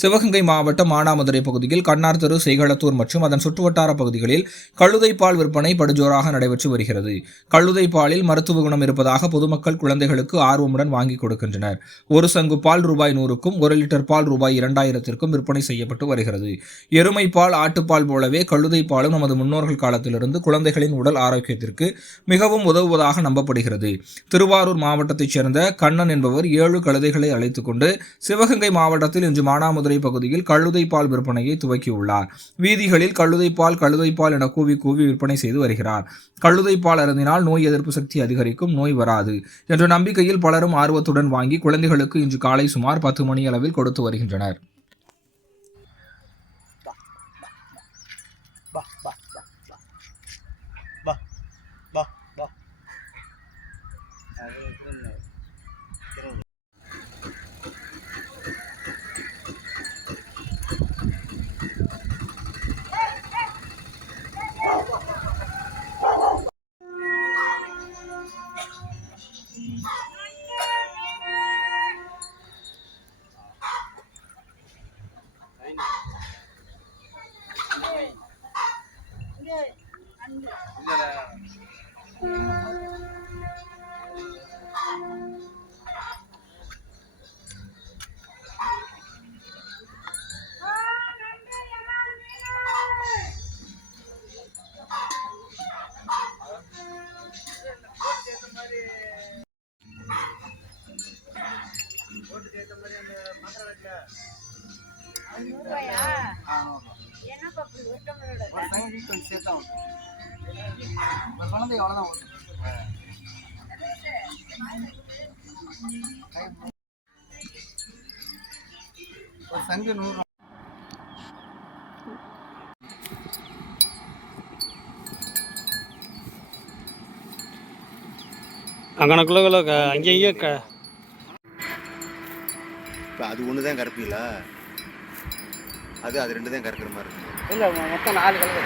சிவகங்கை மாவட்டம் மானாமதுரை பகுதியில் கண்ணார் தெரு, செய்களத்தூர் மற்றும் அதன் சுற்றுவட்டார பகுதிகளில் கழுதை பால் விற்பனை படுஜோராக நடைபெற்று வருகிறது. கழுதை பாலில் மருத்துவ குணம் இருப்பதாக பொதுமக்கள் குழந்தைகளுக்கு ஆர்வமுடன் வாங்கிக் கொடுக்கின்றனர். ஒரு சங்கு பால் ரூபாய் 100க்கும், 1 லிட்டர் பால் ரூபாய் 2000க்கும் விற்பனை செய்யப்பட்டு வருகிறது. எருமை பால், ஆட்டுப்பால் போலவே கழுதை பாலும் நமது முன்னோர்கள் காலத்திலிருந்து குழந்தைகளின் உடல் ஆரோக்கியத்திற்கு மிகவும் உதவுவதாக நம்பப்படுகிறது. திருவாரூர் மாவட்டத்தைச் சேர்ந்த கண்ணன் என்பவர் 7 கழுதைகளை அழைத்துக் கொண்டு சிவகங்கை மாவட்டத்தில் இன்று மானாமதுரை பகுதியில் கழுதை பால் விற்பனையை துவக்கியுள்ளார். வீதிகளில் கழுதை பால் என கூவி விற்பனை செய்து வருகிறார். கழுதை பால் அருந்தினால் நோய் எதிர்ப்பு சக்தி அதிகரிக்கும், நோய் வராது என்ற நம்பிக்கையில் பலரும் ஆர்வத்துடன் வாங்கி குழந்தைகளுக்கு இன்று காலை சுமார் 10 மணி அளவில் கொடுத்து வருகின்றனர். சங்கு 100. அங்கனக்குள்ள அங்கேயே அது ஒன்று தான் கறப்பீங்களா? அது 2 தான் கறக்கிற மாதிரி இருக்கு. இல்லை, மொத்தம் 4 கலர்.